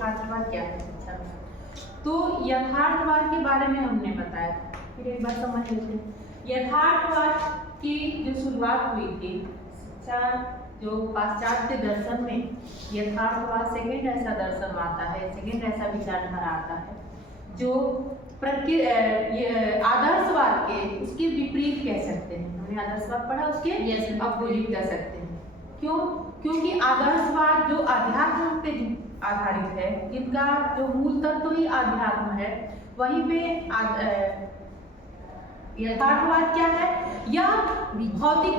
यथार्थवाद क्या है। अच्छा, तो यथार्थवाद के बारे में हमने बताया, फिर एक बार समझ लेते हैं। यथार्थवाद की जो शुरुआत हुई थी जो पाश्चात्य दर्शन में, यथार्थवाद सेकेंड ऐसा दर्शन आता है, सेकेंड ऐसा विचारधारा आता है जो आदर्शवाद के उसके विपरीत कह सकते हैं। हमने आदर्शवाद पढ़ा, उसके अपोजिट कह सकते हैं। क्यों? क्योंकि आदर्शवाद जो अध्यात्म पे आधारित है, जिनका जो मूल तत्व ही आध्यात्म है, वहीं पे यथार्थवाद क्या है? यह भौतिक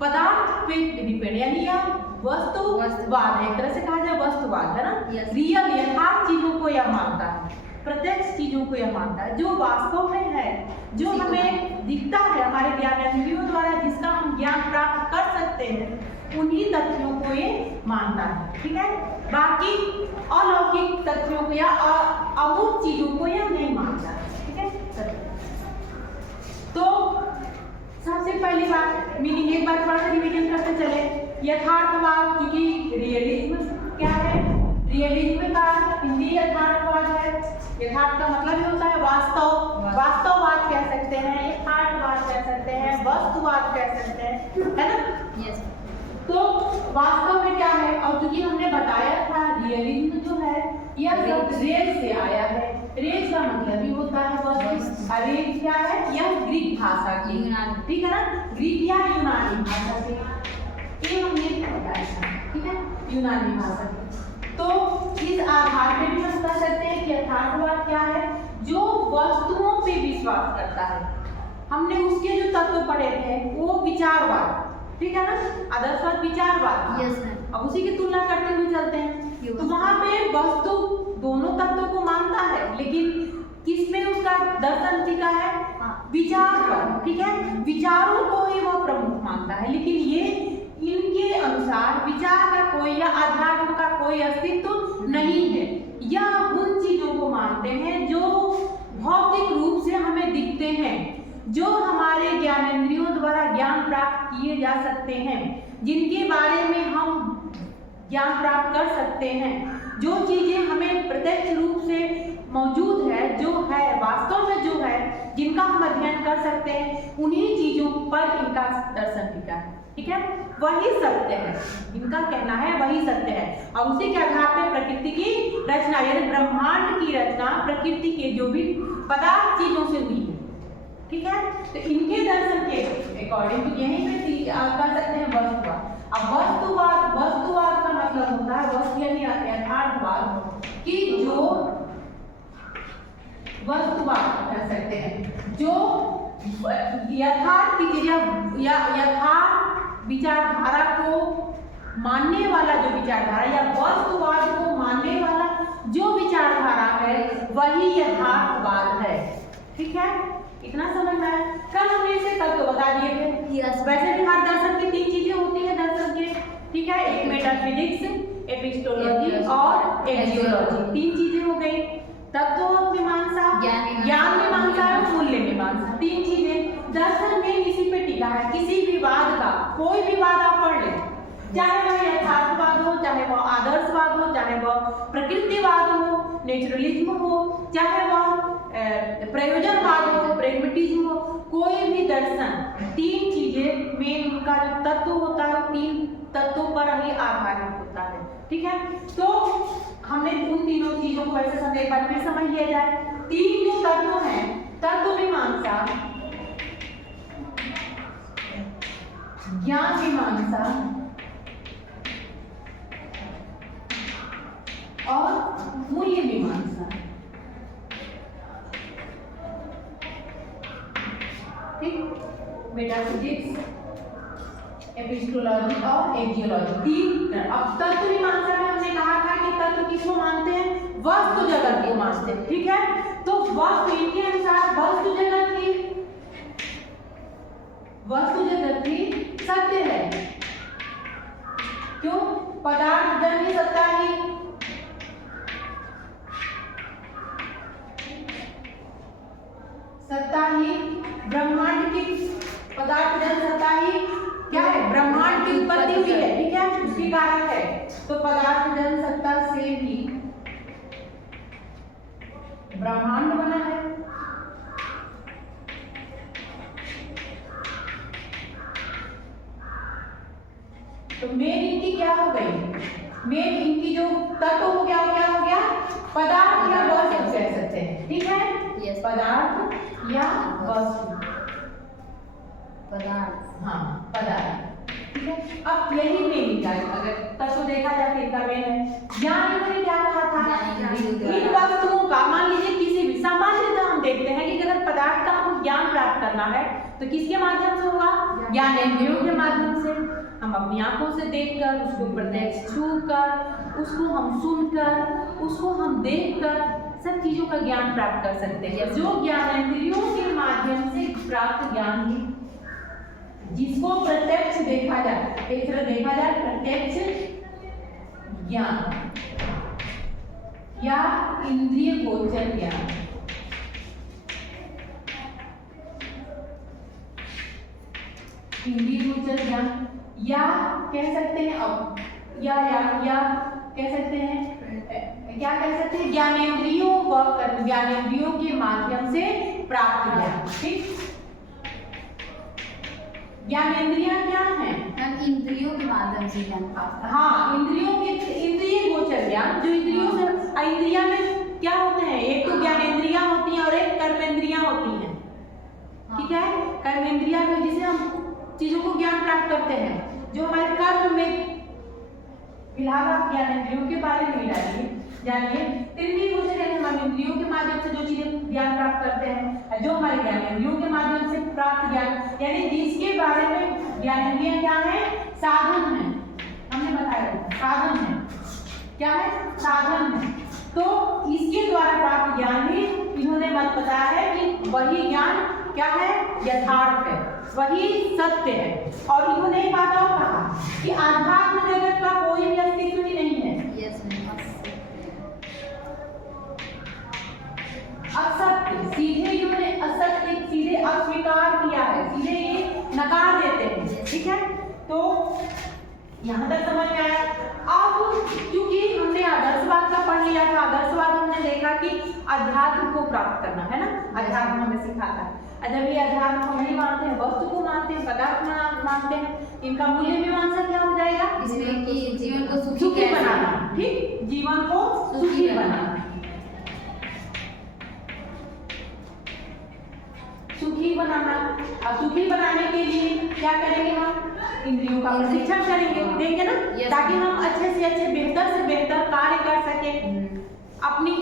पदार्थ पे डिपेंड, यानी यह वस्तुवाद है, एक तरह से कहा जाए वस्तुवाद है ना। रियल यथार्थ चीजों को यह मानता है, प्रत्यक्ष चीजों को यह मानता है, जो वास्तव में है, जो हमें दिखता है हमारे ज्ञानेंद्रियों द्वारा, जिसका हम ज्ञान प्राप्त कर सकते हैं, उन्हीं तथ्यों को ये मानता है। ठीक है, बाकी अलौकिक तथ्यों को या अमूर्त चीजों को यह नहीं मानता। ठीक है, तो सबसे पहली बात मीनिंग एक बार थोड़ा सा रिवीजन करते चले। यथार्थवाद, क्योंकि रियलिज्म क्या है, रियलिज्म का हिंदी यथार्थवाद है। यथार्थ का मतलब ही होता है वास्तव, वास्तववाद कह सकते हैं, यथार्थवाद कह सकते हैं, वस्तुवाद कह सकते हैं, है ना। यस। तो वास्तव में क्या है, और क्योंकि हमने बताया था रियलिज्म जो है यह शब्द रेज से आया है। रेज का मतलब ही होता है वस्तु। रेज क्या है? यह ग्रीक भाषा की, ठीक है ना, ग्रीक या यूनानी भाषा से, ये हमने बताया था। ठीक है, यूनानी भाषा की। तो इस आधार पे भी हम कह सकते हैं कि यथार्थवाद क्या है? जो वस्तुओं पे विश्वास करता है। हमने उसके जो तत्व पढ़े थे वो विचारवाद, ठीक है ना, आदर्शवाद विचारवाद। Yes ma'am. अब उसी की तुलना करते हुए चलते हैं। तो वहां पे वस्तु दोनों तत्वों को मानता है, लेकिन किसमें उसका दर्शन टिका है? विचार पर। ठीक है, विचारों को ही वह प्रमुख मानता है, लेकिन ये इनके अनुसार विचार का कोई या अध्यात्म का कोई अस्तित्व नहीं है। यह उन चीजों को मानते हैं जो भौतिक रूप से हमें दिखते हैं, जो हमारे ज्ञानेंद्रियों द्वारा ज्ञान प्राप्त किए जा सकते हैं, जिनके बारे में हम ज्ञान प्राप्त कर सकते हैं, जो चीजें हमें प्रत्यक्ष रूप से मौजूद है, जो है वास्तव में जो है, जिनका हम अध्ययन कर सकते हैं, उन्हीं चीजों पर इनका दर्शन टिका है। ठीक है, वही सत्य है, इनका कहना है वही सत्य है। और उसी के आधार पर प्रकृति की रचना, यानी ब्रह्मांड की रचना प्रकृति के जो भी पदार्थ चीजों से हुई है। ठीक है, तो इनके दर्शन के अकॉर्डिंग यहीं पे कर सकते हैं वस्तुवाद। अब वस्तुवाद का मतलब होता है वस्तु यानी यथार्थवाद, कि जो वस्तुवाद कह सकते हैं, जो यथार्थ या यथार्थ विचारधारा को मानने वाला जो विचारधारा या वस्तुवाद को मानने वाला जो विचारधारा है, वही यथार्थवाद है। ठीक है, इतना समझ में आया। कल हमने इसे तत्व बता दिए थे। वैसे भी हर दर्शन की तीन चीजें होती है दर्शन के, ठीक है, एक मेटाफिजिक्स, एपिस्टोलॉजी और एग्जियोलॉजी, तीन चीजें हो गई। तत्व मीमांसा, ज्ञान मीमांसा और मूल्य मीमांसा, तीन चीजें दर्शन में इसी पे टिका है। किसी विवाद का, कोई विवाद आप पढ़ ले, चाहे वह यथार्थवाद हो, चाहे वह आदर्शवाद हो, चाहे वह प्रकृतिवाद हो, नेचुरलिज्म हो, चाहे वह प्रयोजनवाद हो, प्रेगमेटिज्म हो, कोई भी दर्शन तीन चीजें में उनका जो तत्व होता है, तीन तत्वों पर ही आधारित होता है। ठीक है, तो हमने उन तीनों चीजों को ऐसे समझ, एक बार फिर समझ लिया जाए। तीन जो तत्व हैं, तत्व मीमांसा, ज्ञान मीमांसा और मूल्य मीमांसा। ठीक, मेटाफिजिक्स, एपिस्टोलॉजी और एग्जियोलॉजी, तीन। अब तत्व मीमांसा में हमने कहा था कि तत्व किसको मानते हैं? वस्तु जगत को मानते हैं। ठीक है, तो वस्तु इनके अनुसार वस्तु जगत ही सत्य है। क्यों? पदार्थ जन्य सत्ता ही ब्रह्मांड की, पदार्थ जन्य सत्ता ही क्या है? ब्रह्मांड की उत्पत्ति हुई है। ठीक है, उसकी कारक है। तो पदार्थ जन्य सत्ता से ही ब्रह्मांड बना है। तो मेन इनकी क्या हो गई, मेन इनकी जो तत्व हो गया पदार्थ या वस्तु कह सकते हैं, ठीक है। Yes. पदार्थ या वस्तु, पदार्थ, हाँ पदार्थ, ठीक है। अब यही मेन इनका अगर तत्व देखा जाए इनका मेन है ज्ञान। इन्होंने क्या कहा था, इन वस्तुओं का, मान लीजिए किसी भी सामान्यतः हम देखते हैं कि अगर पदार्थ का हमको ज्ञान प्राप्त करना है तो किसके माध्यम से होगा, ज्ञानेंद्रियों के माध्यम से। हम अपनी आंखों से देखकर, उसको प्रत्यक्ष छूकर, उसको हम सुनकर, उसको हम देखकर सब चीजों का ज्ञान प्राप्त कर सकते हैं। जो ज्ञानेंद्रियों के माध्यम से प्राप्त ज्ञान है, जिसको प्रत्यक्ष देखा जाए, एक तरह देखा जाए प्रत्यक्ष ज्ञान या इंद्रिय गोचर ज्ञान, इंद्रिय गोचर ज्ञान, या कह सकते हैं अब या कह सकते हैं, क्या कह सकते हैं, ज्ञानेंद्रियों व ज्ञानेंद्रियों के माध्यम से प्राप्त ज्ञान, ठीक। ज्ञानेंद्रियां क्या हैं, इंद्रियों के माध्यम से ज्ञान, हाँ इंद्रियों के, इंद्रिय गोचर ज्ञान, जो इंद्रियों से, इंद्रिया में क्या होते हैं, एक तो ज्ञानेंद्रियां होती हैं और एक कर्मेंद्रियां होती हैं, ठीक है। कर्मेंद्रिया में जिसे हम चीजों को ज्ञान प्राप्त करते हैं, जो हमारे कर्म में, फिलहाल आप ज्ञानेंद्रियों के बारे में जानिए। इंद्रिय गोचर यानी हम इंद्रियों के माध्यम से जो चीजें ज्ञान प्राप्त करते हैं, जो हमारे ज्ञानेंद्रियों के माध्यम से प्राप्त ज्ञान, यानी जिसके बारे में ज्ञानेंद्रियां क्या है, साधन है, हमने बताया साधन है, क्या है, साधन है। तो इसके द्वारा प्राप्त ज्ञान ही इन्होंने मत बताया है कि वही ज्ञान क्या है, यथार्थ है, वही सत्य है। और इन्होंने एक बात और कहा कि आध्यात्म जगत का कोई भी अस्तित्व ही नहीं है, असत्य, सीधे इन्होंने असत्य सीधे अस्वीकार किया है, सीधे ये नकार देते हैं, ठीक है। तो यहाँ तक समझ में आया। अब क्योंकि हमने आदर्शवाद का पढ़ लिया था, आदर्शवाद हमने देखा कि अध्यात्म को प्राप्त करना है ना, अध्यात्म हमें सिखाता है। जब ये अध्यात्म को नहीं मानते हैं, वस्तु को मानते हैं, पदार्थ मानते हैं, इनका मूल्य मीमांसा क्या हो जाएगा, इसमें कि जीवन को सुखी बनाना, ठीक, जीवन को सुखी बनाना, सुखी बनाना। अब सुखी बनाने के लिए क्या करेंगे, हम इंद्रियों का प्रशिक्षण करेंगे, देंगे ना, ताकि हम अच्छे से अच्छे, बेहतर से बेहतर कार्य कर सकें, अपनी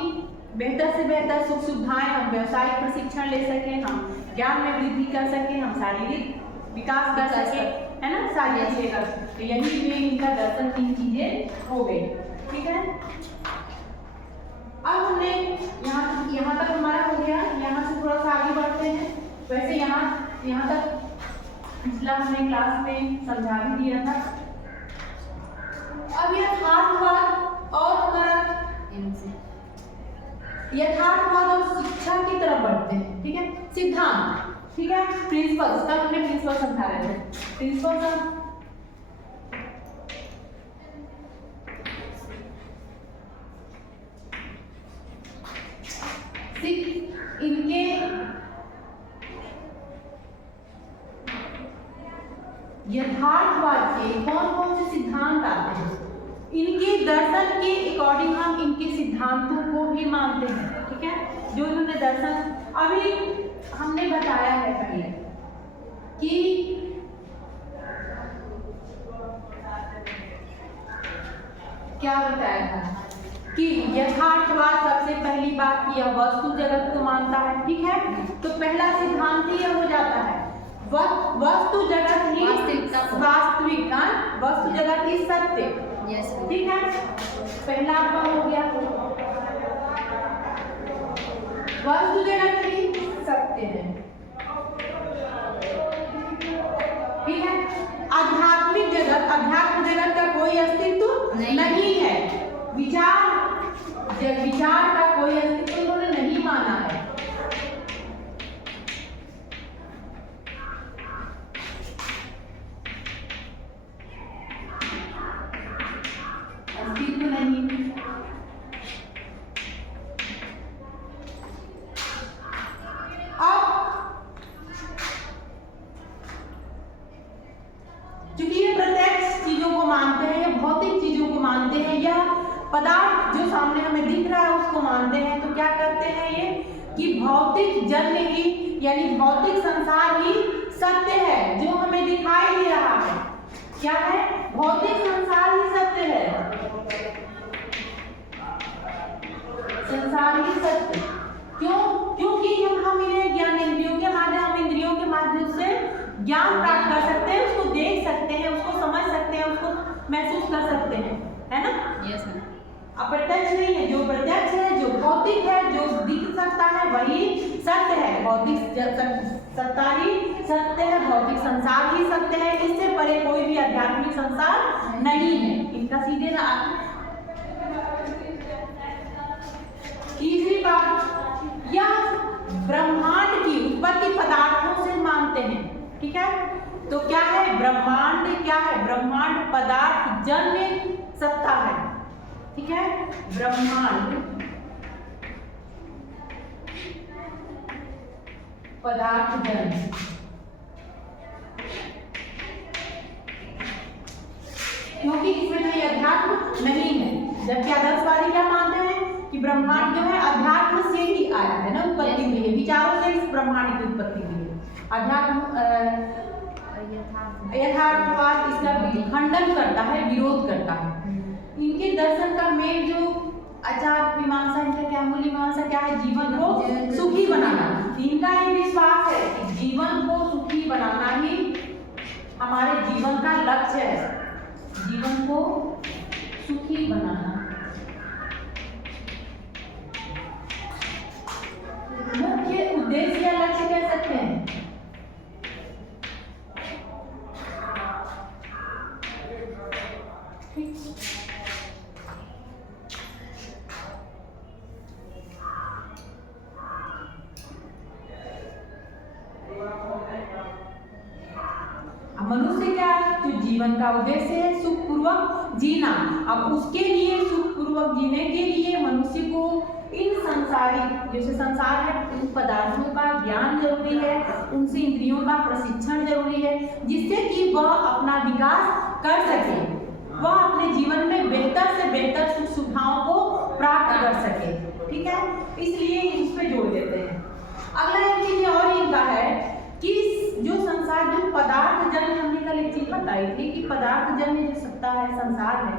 बेहतर से बेहतर सुख सुविधाएं, हम व्यवसायिक प्रशिक्षण ले सकें, हम ज्ञान में वृद्धि कर सकें, हम शारीरिक विकास कर सकें, है ना, सारी चीजें कर सकें। तो यही में इनका दर्शन, 3 चीजें हो गई, ठीक है। अब हमने यहाँ तक हमारा हो गया, यहाँ से थोड़ा सा आगे बढ़ते हैं। वैसे यहाँ तक पिछला हमने क्लास में समझा भी दिया था। अब यथार्थवाद और हमारा यथार्थवाद और शिक्षा की तरफ बढ़ते हैं, ठीक है। सिद्धांत, ठीक है, प्रिंसिपल्स, कल हमने प्रिंसिपल समझा रहे थे, प्रिंसिपल इनके यथार्थवाद के कौन कौन से सिद्धांत आते हैं, इनके दर्शन के अकॉर्डिंग हम इनके सिद्धांतों को भी मानते हैं, ठीक है। जो इन्होंने दर्शन अभी हमने बताया है पहले कि क्या बताया था कि यथार्थवाद सबसे पहली बात यह वस्तु जगत को मानता है, ठीक है। तो पहला सिद्धांत यह हो जाता है वस्तु जगत ही वास्तविक, वस्तु जगत ही सत्य, ठीक है। पहला आपका हो गया वस्तु जगत ही सत्य है, ठीक है। आध्यात्मिक जगत, अध्यात्म जगत का कोई अस्तित्व नहीं है, विचार का कोई अस्तित्व उन्होंने नहीं माना है। अस्तित्व नहीं, हमें दिख रहा है उसको मानते हैं, तो क्या करते हैं ये कि भौतिक जन्य ही यानी भौतिक संसार ही सत्य है, जो हमें दिखाई दे रहा है। क्या है? भौतिक संसार ही सत्य है, संसार ही सत्य। क्यों? क्योंकि हम इन्हें ज्ञान इंद्रियों के माध्यम से ज्ञान प्राप्त कर सकते हैं, उसको देख सकते हैं, उसको समझ सकते हैं, उसको महसूस कर सकते हैं, है ना? Yes ma'am. अप्रत्यक्ष नहीं है, जो प्रत्यक्ष है, जो भौतिक है, जो दिख सकता है वही सत्य है। भौतिक सत्ता ही सत्य है, भौतिक संसार ही सत्य है, इससे परे कोई भी आध्यात्मिक संसार नहीं है। इनका सीधे ना। तीसरी बात, यह ब्रह्मांड की उत्पत्ति पदार्थों से मानते हैं। ठीक है, तो क्या है ब्रह्मांड? क्या है ब्रह्मांड? पदार्थ जन्य सत्ता है। ठीक है, ब्रह्मांड पदार्थ जन्य। क्योंकि इसमें कोई अध्यात्म नहीं है, जबकि आदर्शवादी क्या मानते हैं कि ब्रह्मांड जो है अध्यात्म से ही आया है ना, उत्पत्ति हुई है, विचारों से इस ब्रह्मांड की उत्पत्ति हुई है। अध्यात्म यथार्थवाद इसका खंडन करता है, विरोध करता है। इनके दर्शन का मेन जो आचार मीमांसा, इनका क्या मूल मीमांसा क्या है? जीवन को सुखी बनाना। इनका ये विश्वास है कि जीवन को सुखी बनाना ही हमारे जीवन का लक्ष्य है, जीवन को सुखी बनाना मुख्य उद्देश्य या लक्ष्य कह सकते हैं। मनुष्य क्या जो जीवन का उद्देश्य है सुखपूर्वक जीना। अब उसके लिए सुखपूर्वक जीने के लिए मनुष्य को इन संसारिक जैसे संसार है उन पदार्थों का ज्ञान जरूरी है, उनसे इंद्रियों का प्रशिक्षण जरूरी है, जिससे कि वह अपना विकास कर सके, वह अपने जीवन में बेहतर से बेहतर सुख सुविधाओं को प्राप्त कर सके। ठीक है, इसलिए इस पे जोड़ देते हैं। अगला एक चीज और इनका है कि जो संसार जो पदार्थ जन्य, हमने कल एक चीज बताई थी कि पदार्थ जन्य जो सत्ता है, संसार है,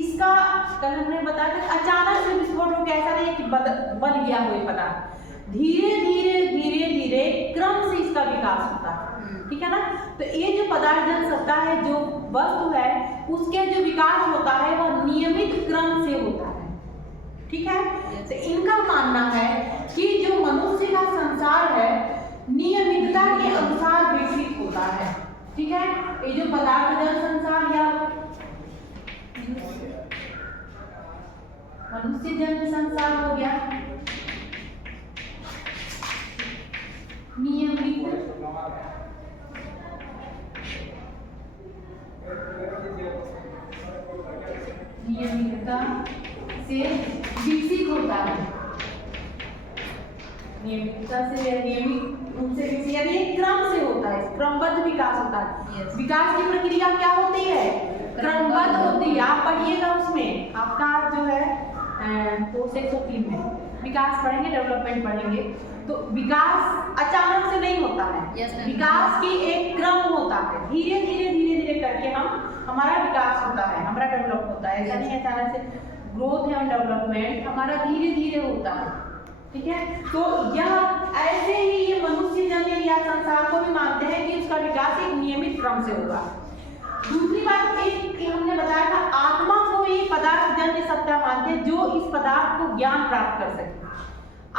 इसका कल हमने बताया कि अचानक से विस्फोट हो, कैसा नहीं कि बन गया कोई पदार्थ, धीरे धीरे धीरे धीरे क्रम से इसका विकास होता है। ठीक है ना, तो ये जो पदार्थ जन्य सत्ता है, जो वस्तु है, उसके जो विकास होता है वह नियमित क्रम से होता है। ठीक है, तो इनका मानना है कि जो मनुष्य का संसार है नियमितता के अनुसार विकसित होता है। ठीक है, ये जो पदार्थ जन्य संसार या मनुष्य जन्य संसार हो गया, नियमितता से विकसित होता है। नियमितता से नियमित रूप से विकसित यानी एक क्रम से होता है, क्रमबद्ध विकास होता है। विकास की प्रक्रिया क्या होती है? क्रमबद्ध होती है। आप पढ़िएगा उसमें, आपका जो है कोर्स 103 में विकास पढ़ेंगे, डेवलपमेंट पढ़ेंगे, तो विकास अचानक से नहीं होता है। विकास की एक क्रम होता है, धीरे धीरे धीरे धीरे करके हमारा विकास होता है, हमारा डेवलप होता है। ऐसा नहीं अचानक से ग्रोथ एवं डेवलपमेंट हमारा धीरे धीरे होता है। ठीक है, तो यह ऐसे ही ये मनुष्य जन्य या संसार को भी मानते हैं कि उसका विकास एक नियमित क्रम से होगा। दूसरी बात एक हमने बताया था, आत्मा को ये पदार्थ जन्य सत्ता मानते हैं, जो इस पदार्थ को ज्ञान प्राप्त कर सके।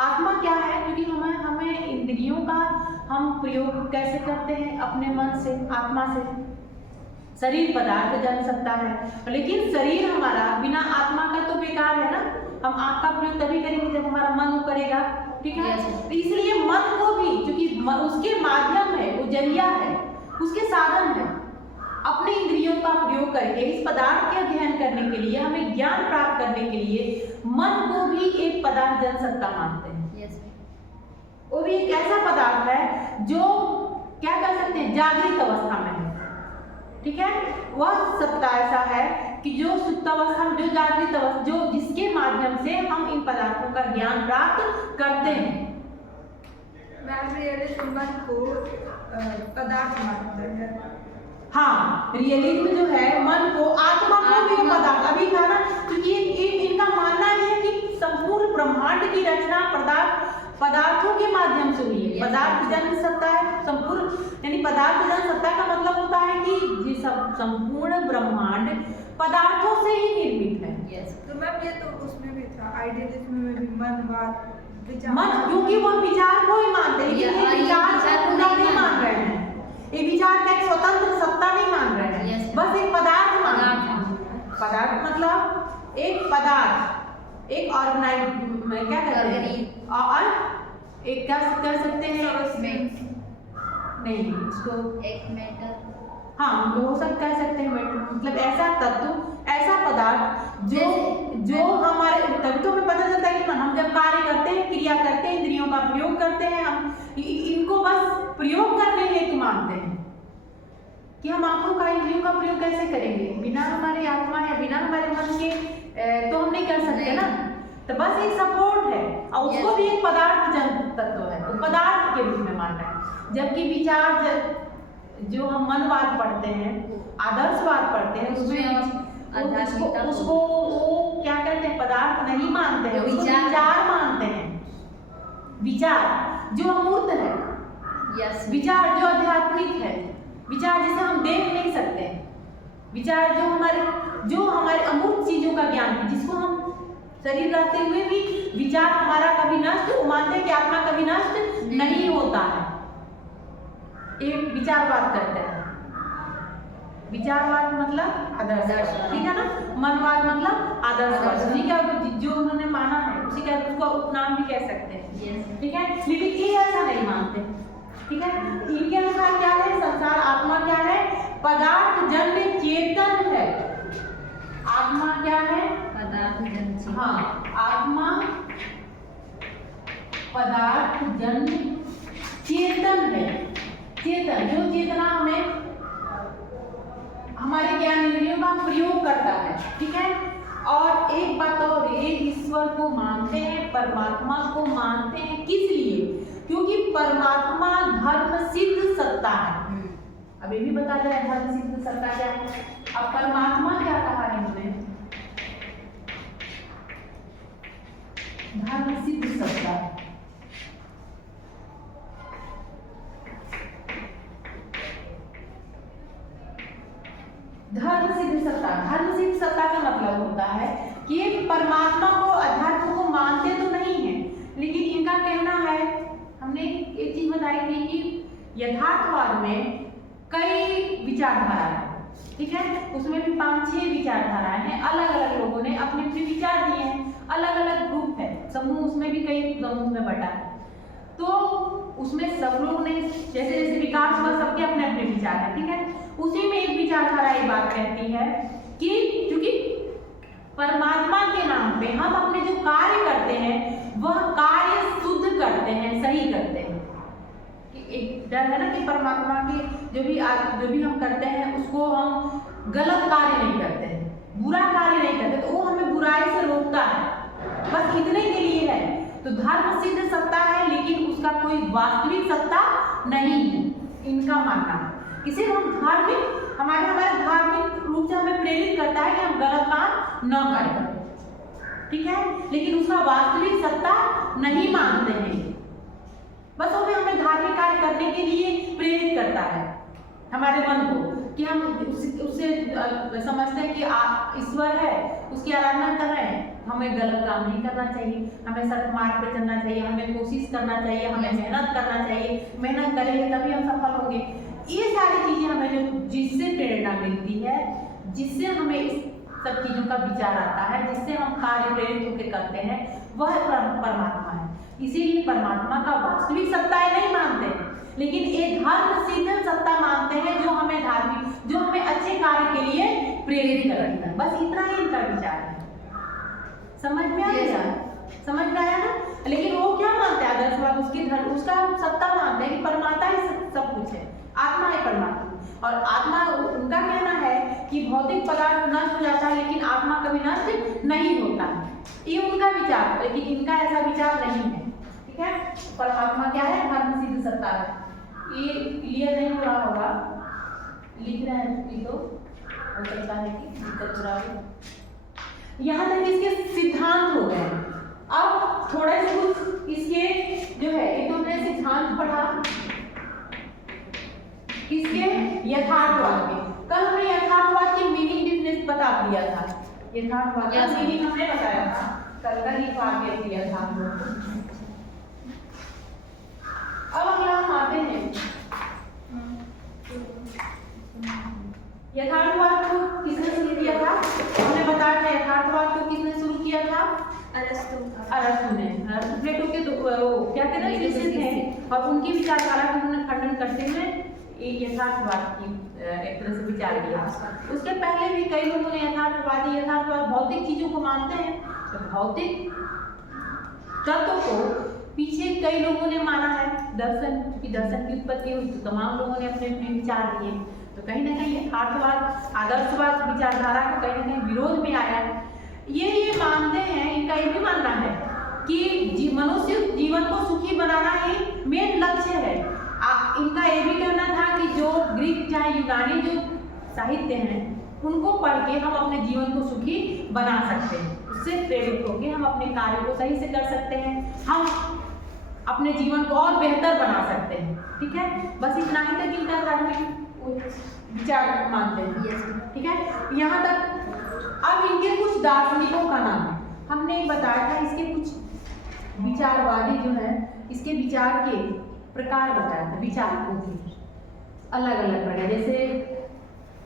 आत्मा क्या है? क्योंकि हमें इंद्रियों का हम प्रयोग कैसे करते हैं? अपने मन से, आत्मा से। शरीर पदार्थ जन्य सत्ता है, लेकिन शरीर हमारा बिना आत्मा का तो बेकार है ना। हम आँख का प्रयोग तभी करेंगे जब हमारा मन करेगा। ठीक है, तो इसलिए मन को भी, क्योंकि उसके माध्यम है, वो जरिया है, उसके साधन है, अपने इंद्रियों का प्रयोग करके इस पदार्थ के अध्ययन करने के लिए, हमें ज्ञान प्राप्त करने के लिए मन को भी एक पदार्थ जन्य सत्ता मानते हैं। वो भी एक ऐसा पदार्थ है जो क्या कर सकते हैं, जागृत अवस्था में है। ठीक है, वह सत्ता ऐसा है कि जो सुप्तावस्था जो जागृत अवस्था जो जिसके माध्यम से हम इन पदार्थों का ज्ञान प्राप्त करते हैं। मैम रियलिज्म मन को पदार्थ मानते हैं। हाँ, रियलिज्म जो है मन को आत्मा को भी पदार्थ अभी था ना, क्योंकि इनका मानना ये है कि संपूर्ण ब्रह्मांड की रचना पदार्थों के माध्यम से हुई है। पदार्थ जन्म सत्ता है संपूर्ण, यानी पदार्थ जन्म सत्ता का मतलब होता है कि ये सब संपूर्ण ब्रह्मांड पदार्थों से ही निर्मित है। यस। तो मैम ये तो उसमें भी था, आइडियलिज्म में भी मनवाद विचार, मन, क्योंकि वो विचार को ही मानते हैं, लेकिन ये विचार को नहीं मान रहे हैं। ये विचार का एक स्वतंत्र सत्ता नहीं मान रहे हैं। Yes. बस एक पदार्थ मान रहे हैं। पदार्थ मतलब एक पदार्थ, एक ऑर्गेनाइज, क्या कहते हैं, और एक क्या कर सकते हैं, नहीं इसको एक मैटर, हाँ हो सकता है, सकते हैं मतलब ऐसा तत्व, ऐसा पदार्थ जो हमारे, तभी तो हमें पता चलता है कि हम जब कार्य करते हैं, क्रिया करते हैं, इंद्रियों का प्रयोग करते हैं, हम इनको बस प्रयोग करने हेतु मानते हैं कि हम आंखों का, इंद्रियों का प्रयोग कैसे करेंगे, बिना हमारे आत्मा या बिना हमारे मन के तो हम नहीं कर सकते ना। तो बस एक सपोर्ट है, और उसको भी एक पदार्थ जन तत्व है, तो पदार्थ के रूप में मान रहे हैं। जबकि विचार जो हम मनवाद पढ़ते हैं, आदर्शवाद पढ़ते हैं, उसमें उसको वो क्या कहते हैं, पदार्थ नहीं मानते हैं, उसको विचार मानते हैं। विचार जो अमूर्त है, यस, विचार जो आध्यात्मिक है, विचार जिसे हम देख नहीं सकते, विचार जो हमारे अमूर्त चीजों का ज्ञान है, जिसको हम शरीर रहते हुए भी विचार हमारा कभी नष्ट, वो मानते हैं कि आत्मा कभी नष्ट नहीं होता है। एक विचारवाद करते हैं, विचारवाद मतलब आदर्शवाद, ठीक है ना। मनवाद मतलब आदर्शवाद, उसी का जो उन्होंने माना है उसी का उसको उपनाम भी कह सकते हैं, ठीक है। लेकिन ये ऐसा नहीं मानते, ठीक है। इनके अनुसार क्या है, संसार आत्मा क्या है, पदार्थ जन्य चेतन है। आत्मा क्या है, पदार्थ जन्य, हाँ, आत्मा पदार्थ जन्य चेतन है। चेतन, जो चेतना हमें हमारे ज्ञान इंद्रियों का प्रयोग करता है, ठीक है। और एक बात और, एक ईश्वर को मानते हैं, परमात्मा को मानते हैं, किस लिए, क्योंकि परमात्मा धर्म सिद्ध सत्ता है। अब ये भी बता दिया धर्म सिद्ध सत्ता क्या है। अब परमात्मा क्या कहा है इन्होंने, धर्म सिद्ध सत्ता। धर्म सिद्ध सत्ता, धर्म सिद्ध सत्ता का मतलब होता है कि परमात्मा को, अध्यात्म को मानते तो नहीं है, लेकिन इनका कहना है, हमने एक चीज बताई थी कि यथार्थवाद में कई विचारधारा है, ठीक है। उसमें भी 5-6 विचारधाराएं हैं, अलग अलग लोगों ने अपने अपने विचार दिए हैं, अलग अलग ग्रुप है, समूह, उसमें भी कई समूह में बटा है। तो उसमें सब लोग ने जैसे जैसे विकास हुआ, सबके अपने अपने विचार है, ठीक है। उसी में एक विचारधारा ये बात कहती है कि क्योंकि परमात्मा के नाम पे हम अपने जो कार्य करते हैं वह कार्य शुद्ध करते हैं, सही करते हैं। एक डर है ना कि परमात्मा की जो भी हम करते हैं उसको हम गलत कार्य नहीं करते हैं, बुरा कार्य नहीं करते, तो वो हमें बुराई से रोकता है, बस इतने के लिए है। तो धर्म सिद्ध सत्ता है, लेकिन उसका कोई वास्तविक सत्ता नहीं है, इनका मानना है। किसी हम धार्मिक, हमारे धार्मिक रूप से हमें प्रेरित करता है कि हम गलत काम न करें, ठीक है, लेकिन उसका वास्तविक सत्ता नहीं मानते हैं। बस हमें धार्मिक कार्य करने के लिए प्रेरित करता है हमारे मन को, कि हम उससे समझते हैं कि ईश्वर है, उसकी आराधना कर रहे हैं, हमें गलत काम नहीं करना चाहिए, हमें सत्य मार्ग पर चलना चाहिए, हमें कोशिश करना चाहिए, हमें मेहनत करना चाहिए, मेहनत करेंगे तभी हम सफल होंगे। ये सारी चीजें हमें जो जिससे प्रेरणा मिलती है, जिससे हमें इस सब चीजों का विचार आता है, जिससे हम कार्य प्रेरित होकर करते हैं, वह परमात्मा है। इसीलिए परमात्मा का वास्तविक सत्ता नहीं मानते हैं, लेकिन एक धर्म सिद्ध सत्ता मानते हैं, जो हमें धार्मिक, जो हमें अच्छे कार्य के लिए प्रेरित करती है। बस इतना ही इनका विचार है। समझ में आ गया? समझ में आया ना? लेकिन वो क्या मानते हैं आदर्शवाद, उसकी धर्म, उसका सत्ता मानते हैं कि परमात्मा ही सब कुछ है, आत्मा है परमात्मा। और आत्मा, उनका कहना है कि भौतिक पदार्थ नष्ट हो जाता है लेकिन आत्मा कभी नष्ट नहीं होता है। ये उनका विचार है, लेकिन इनका ऐसा विचार नहीं है। ठीक है, परमात्मा क्या है? धर्म सिद्ध सत्ता है। ये क्लियर नहीं हो रहा होगा, लिख रहे हैं कि तो हो सकता है कि दिक्कत हो रहा हो। यहाँ तक इसके सिद्धांत हो गए। अब थोड़े से कुछ इसके जो है, ये तो हमने सिद्धांत पढ़ा, इसके यथार्थवाद के। कल हमने यथार्थवाद की मीनिंग डिफरेंस बता दिया था। यथार्थवाद का मीनिंग हमने बताया था, कल का ही पाठ दिया था हम लोग को। अब अगला हम आते हैं यथार्थवाद को किसने शुरू किया था? हमने बताया था यथार्थवाद को किसने शुरू किया था? अरस्तु ने। प्लेटो के क्या कहते हैं शिष्य थे और उनकी विचारधारा को उन्होंने खंडन करते हुए यथार्थवाद की एक तरह से विचार किया। उसके पहले भी कई लोगों ने यथार्थवाद भौतिक चीजों को मानते हैं, तो भौतिक तत्व को पीछे कई लोगों ने माना है। दर्शन की उत्पत्ति हुई तो तमाम लोगों ने अपने अपने विचार दिए, तो कहीं ना कहीं यथार्थवाद आदर्शवाद विचारधारा को कहीं ना कहीं विरोध में आया है। ये मानते हैं, इनका ये भी मानना है कि मनुष्य जीवन को सुखी बनाना ही मेन लक्ष्य है। इनका ये भी कहना था कि जो ग्रीक चाहे यूनानी जो साहित्य हैं उनको पढ़ के हम अपने जीवन को सुखी बना सकते हैं, उससे प्रेरित होकर हम अपने कार्य को सही से कर सकते हैं, हम अपने जीवन को और बेहतर बना सकते हैं। ठीक है, बस इतना ही तक इनका धार्मिक विचार मानते हैं। ठीक है, यहाँ तक। अब इनके कुछ दार्शनिकों का नाम हमने बताया था, इसके कुछ विचारवादी जो है इसके विचार के प्रकार बताया था। विचारकों के अलग अलग प्रकार, जैसे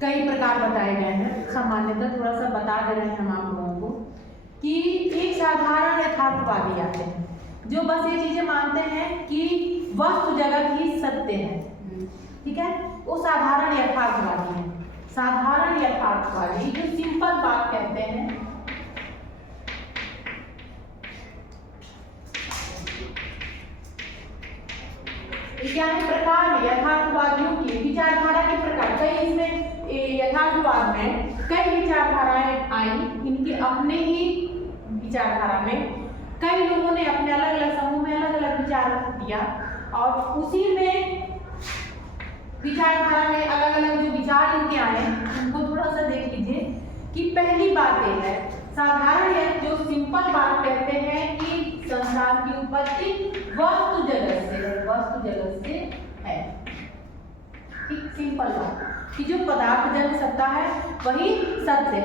कई प्रकार बताए गए हैं, सामान्यतः थोड़ा सा बता दे रहे हैं हम आप लोगों को कि एक साधारण यथार्थवादी आते हैं जो बस ये चीजें मानते हैं कि वस्तु जगत ही सत्य है। ठीक है, वो साधारण यथार्थवादी है। साधारण यथार्थवादी जो सिंपल बात कहते हैं, क्या है प्रकार है यथार्थवादियों की विचारधारा के प्रकार। कई इसमें यथार्थवाद में कई विचारधाराएं आई, इनके अपने ही विचारधारा में कई लोगों ने अपने अलग अलग समूह में अलग अलग विचार दिया और उसी में विचारधारा में अलग अलग जो विचार इनके आए उनको थोड़ा सा देख लीजिए। कि पहली बात यह है, साधारण जो सिंपल बात कहते हैं कि संसार की उत्पत्ति वस्तु जगत से है, वस्तु जगत से है। ठीक, सिंपल बात कि जो पदार्थ जन्म सत्ता है वही सत्य है।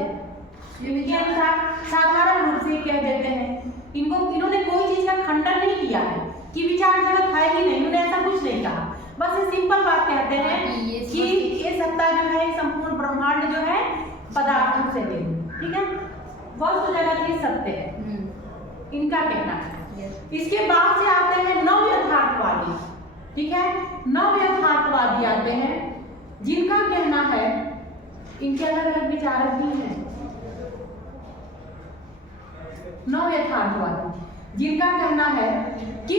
इनके अनुसार साधारण रूप से कह देते हैं। इन्होंने कोई चीज का खंडन नहीं किया है कि विचार जगत है ही नहीं, इन्होंने ऐसा कुछ नहीं कहा। बस ये सिंपल बात कहते हैं कि ये सत्ता जो है, संपूर्ण ब्रह्मांड जो है पदार्थों से है। ठीक है, वस्तु जगत ही सत्य है, इनका कहना है। इसके बाद से आते हैं नव यथार्थवादी। ठीक है, नव यथार्थवादी आते हैं जिनका कहना है, इनके अलग अलग विचारक भी हैं। नव यथार्थवादी जिनका कहना है कि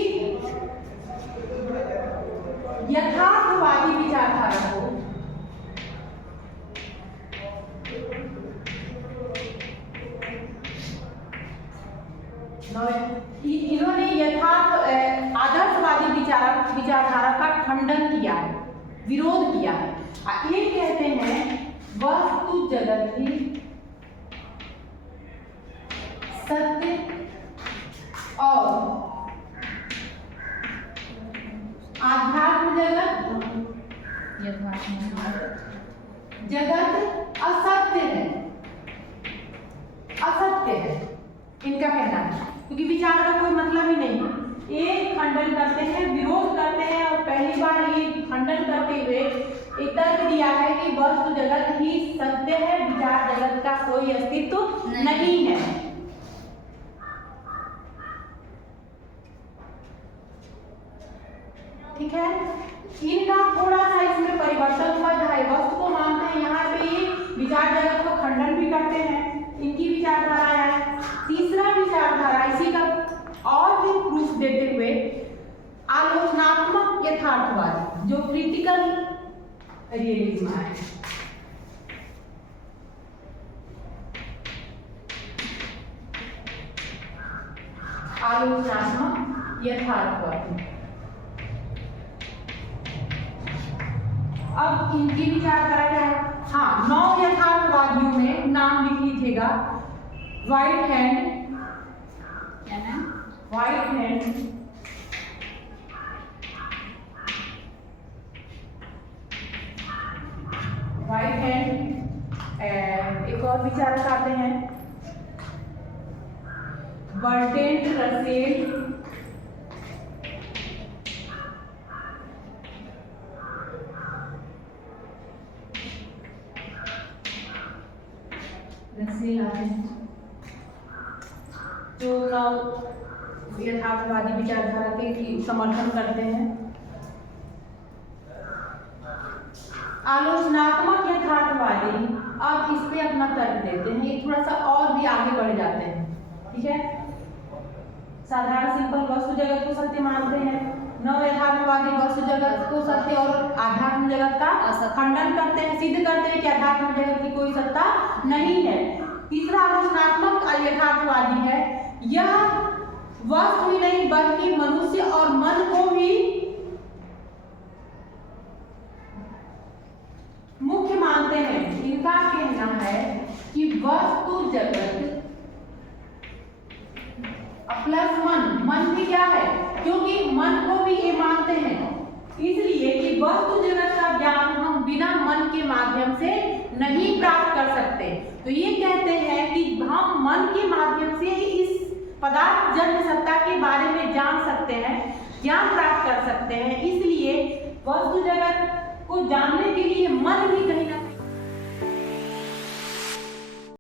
यथार्थवादी विचारधारा को इन्होंने यथार्थ आदर्शवादी विचारधारा का खंडन किया है, विरोध किया है। ये कहते हैं वस्तु जगत ही सत्य और आध्यात्म जगत असत्य है, असत्य है, इनका कहना है। क्योंकि विचार का कोई मतलब ही नहीं। एक खंडन करते हैं, विरोध करते हैं और पहली बार ये खंडन करते हुए एक तर्क दिया है कि वस्तु जगत ही सत्य है, विचार जगत का कोई अस्तित्व नहीं है। ठीक है, इनका थोड़ा सा इसमें परिवर्तन हुआ है। वस्तु को मानते हैं, यहाँ पे ये विचार जगत को खंडन भी करते हैं, इनकी विचारधारा है। तीसरा विचारधारा इसी का और भी प्रूफ देते हुए आलोचनात्मक यथार्थवाद, जो क्रिटिकल रियलिज्म है। आलोचनात्मक यथार्थवादी। अब इनकी विचारधारा क्या है? हाँ, 9 यथार्थवादियों में नाम लिख लीजिएगा। व्हाइट हैंड, क्या नाम? व्हाइट हैंड, व्हाइट हैंड, एक और विचारक आते हैं बर्टेंड रसेल, आते हैं जो यथार्थवादी विचारधारा के समर्थन करते हैं। आलोचनात्मक यथार्थवादी अब इस पे अपना तर्क देते हैं, ये थोड़ा सा और भी आगे बढ़ जाते हैं, ठीक है। साधारण सिंपल वस्तु जगत को सत्य मानते हैं। नव यथार्थवादी वस्तु जगत को सत्य और आध्यात्म जगत का खंडन करते हैं, सिद्ध करते हैं कि आध्यात्म जगत की कोई सत्ता नहीं है। तीसरा आलोचनात्मक यथार्थवादी है, यह वस्तु ही नहीं बल्कि मनुष्य और मन को भी मुख्य मानते हैं। इनका कहना है कि वस्तु जगत प्लस मन भी क्या है, क्योंकि मन को भी ये मानते हैं, इसलिए कि वस्तु जगत का ज्ञान हम बिना मन के माध्यम से नहीं प्राप्त कर सकते। तो ये कहते हैं कि हम मन के माध्यम से इस पदार्थ जन्य सत्ता के बारे में जान सकते हैं, ज्ञान प्राप्त कर सकते हैं, इसलिए वस्तु जगत को जानने के लिए मन भी कहीं ना